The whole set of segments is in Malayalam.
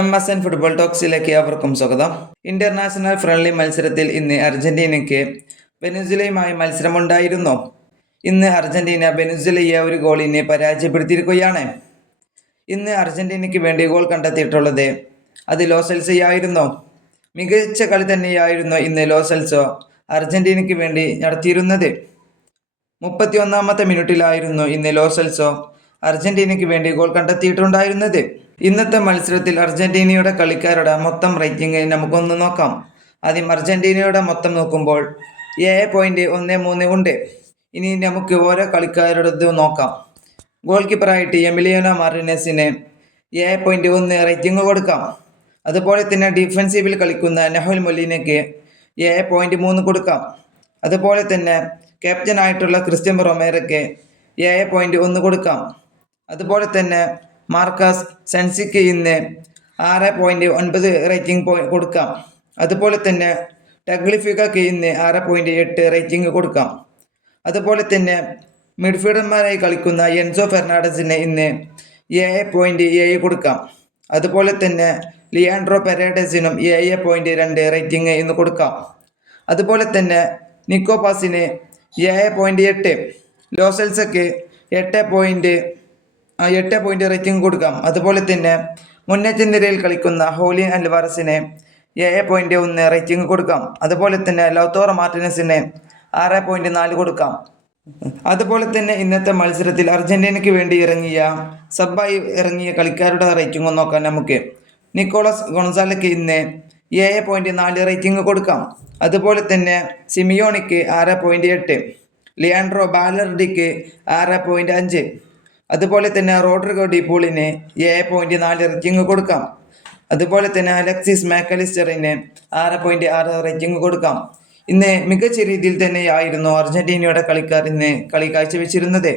എം എസ് എൻ ഫുട്ബോൾ ടോക്സിലേക്ക് അവർക്കും സ്വാഗതം. ഇന്റർനാഷണൽ ഫ്രണ്ട്ലി മത്സരത്തിൽ ഇന്ന് അർജന്റീനയ്ക്ക് വെനുസുലയുമായി മത്സരമുണ്ടായിരുന്നു. ഇന്ന് അർജന്റീന വെനുസുലയെ ഒരു ഗോളിനെ പരാജയപ്പെടുത്തിയിരിക്കുകയാണ്. ഇന്ന് അർജന്റീനയ്ക്ക് വേണ്ടി ഗോൾ കണ്ടെത്തിയിട്ടുള്ളത് അത് ലോസൽസയായിരുന്നു മികച്ച കളി തന്നെയായിരുന്നു ഇന്ന് ലോസൽസോ അർജന്റീനയ്ക്ക് വേണ്ടി നടത്തിയിരുന്നത്. മുപ്പത്തി ഒന്നാമത്തെ മിനിറ്റിലായിരുന്നു ഇന്ന് ലോസൽസോ അർജന്റീനയ്ക്ക് വേണ്ടി ഗോൾ കണ്ടെത്തിയിട്ടുണ്ടായിരുന്നത്. ഇന്നത്തെ മത്സരത്തിൽ അർജന്റീനയുടെ കളിക്കാരുടെ മൊത്തം റേറ്റിംഗ് നമുക്കൊന്ന് നോക്കാം. ആദ്യം അർജന്റീനയുടെ മൊത്തം നോക്കുമ്പോൾ ഏഴ് പോയിന്റ് ഒന്ന് മൂന്ന് ഉണ്ട്. ഇനി നമുക്ക് ഓരോ കളിക്കാരുടെ നോക്കാം. ഗോൾ കീപ്പറായിട്ട് എമിലിയനോ മാർട്ടിനസിന് ഏഴ് പോയിന്റ് ഒന്ന് റേറ്റിംഗ് കൊടുക്കാം. അതുപോലെ തന്നെ ഡിഫൻസീവിൽ കളിക്കുന്ന നെഹുൽ മൊലീനയ്ക്ക് ഏഴ് പോയിന്റ് മൂന്ന് കൊടുക്കാം. അതുപോലെ തന്നെ ക്യാപ്റ്റനായിട്ടുള്ള ക്രിസ്ത്യൻ റൊമേറയ്ക്ക് ഏഴ് പോയിന്റ് ഒന്ന് കൊടുക്കാം. അതുപോലെ തന്നെ മാർക്കസ് സെൻസിക്ക് ഇന്ന് ആറ് പോയിന്റ് ഒൻപത് റേറ്റിംഗ് പോയി കൊടുക്കാം. അതുപോലെ തന്നെ ടഗ്ലിഫിക്കയ്ക്ക് ഇന്ന് ആറ് പോയിന്റ് എട്ട് റേറ്റിംഗ് കൊടുക്കാം. അതുപോലെ തന്നെ മിഡ്ഫീൽഡർമാരായി കളിക്കുന്ന എൻസോ ഫെർണാണ്ടസിന് ഇന്ന് ഏഴ് പോയിന്റ് ഏഴ് കൊടുക്കാം. അതുപോലെ തന്നെ ലിയാൻഡ്രോ പെരേഡസിനും ഏഴ് പോയിന്റ് രണ്ട് റേറ്റിംഗ് ഇന്ന് കൊടുക്കാം. അതുപോലെ തന്നെ നിക്കോപാസിന് ഏഴ് പോയിന്റ് എട്ട് ലോസൽസക്ക് എട്ട് പോയിന്റ് ആ, എട്ട് പോയിന്റ് റേറ്റിംഗ് കൊടുക്കാം. അതുപോലെ തന്നെ മുന്നേറ്റ നിരയിൽ കളിക്കുന്ന ഹോലിൻ അൽവാറസിന് ഏഴ് പോയിന്റ് ഒന്ന് റേറ്റിംഗ് കൊടുക്കാം. അതുപോലെ തന്നെ ലൗത്തോറ മാർട്ടിനസിന് ആറ് പോയിന്റ് നാല് കൊടുക്കാം. അതുപോലെ തന്നെ ഇന്നത്തെ മത്സരത്തിൽ അർജന്റീനയ്ക്ക് വേണ്ടി ഇറങ്ങിയ സബ്ബായി ഇറങ്ങിയ കളിക്കാരുടെ റേറ്റിംഗ് നോക്കാം നമുക്ക്. നിക്കോളസ് ഗൊൺസാലയ്ക്ക് ഇന്ന് ഏഴ് പോയിന്റ് നാല് റേറ്റിംഗ് കൊടുക്കാം. അതുപോലെ തന്നെ സിമിയോണിക്ക് ആറ് പോയിന്റ് എട്ട് ലിയാൻഡ്രോ ബാലർഡിക്ക് ആറ് പോയിന്റ് അഞ്ച് അതുപോലെ തന്നെ റോഡ്രിഗോ ഡിപൂളിന് ഏഴ് പോയിന്റ് നാല് റേറ്റിംഗ് കൊടുക്കാം. അതുപോലെ തന്നെ അലക്സിസ് മാക്കലിസ്റ്ററിന് ആറ് പോയിന്റ് ആറ് റേറ്റിംഗ് കൊടുക്കാം. ഇന്ന് മികച്ച രീതിയിൽ തന്നെയായിരുന്നു അർജന്റീനയുടെ കളിക്കാർ ഇന്ന് കളി കാഴ്ചവെച്ചിരുന്നത്.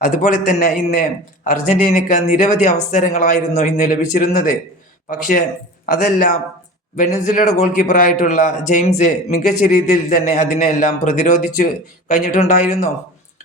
അതുപോലെ തന്നെ ഇന്ന് അർജന്റീനയ്ക്ക് നിരവധി അവസരങ്ങളായിരുന്നു ഇന്ന് ലഭിച്ചിരുന്നത്. പക്ഷേ അതെല്ലാം വെനസുലയുടെ ഗോൾ കീപ്പറായിട്ടുള്ള ജെയിംസ് മികച്ച രീതിയിൽ തന്നെ അതിനെല്ലാം പ്രതിരോധിച്ചു കഴിഞ്ഞിട്ടുണ്ടായിരുന്നു.